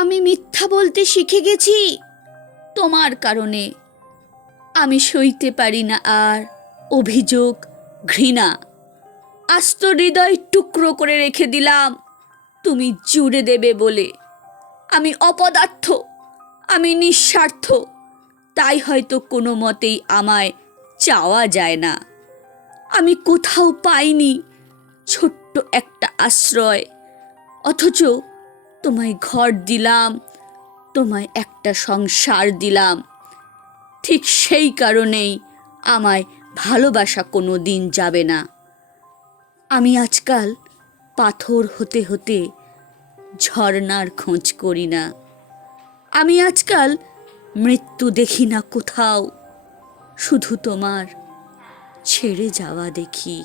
আমি মিথ্যা বলতে শিখে গেছি তোমার কারণে। আমি সইতে পারি না আর অভিযোগ, ঘৃণা। আস্ত হৃদয় টুকরো করে রেখে দিলাম তুমি জুড়ে দেবে বলে। আমি অপদার্থ, আমি নিঃস্বার্থ, তাই হয়তো কোনো মতেই আমায় চাওয়া যায় না। আমি কোথাও পাইনি ছোট্ট একটা আশ্রয়, অথচ তোমায় ঘর দিলাম, তোমায় একটা সংসার দিলাম। ঠিক সেই কারণেই আমায় ভালোবাসা কোনো দিন যাবে না। আমি আজকাল পাথর হতে হতে ঝর্ণার খোঁজ করি না। আমি আজকাল মৃত্যু দেখি না কোথাও, শুধু তোমার ছেড়ে যাওয়া দেখি।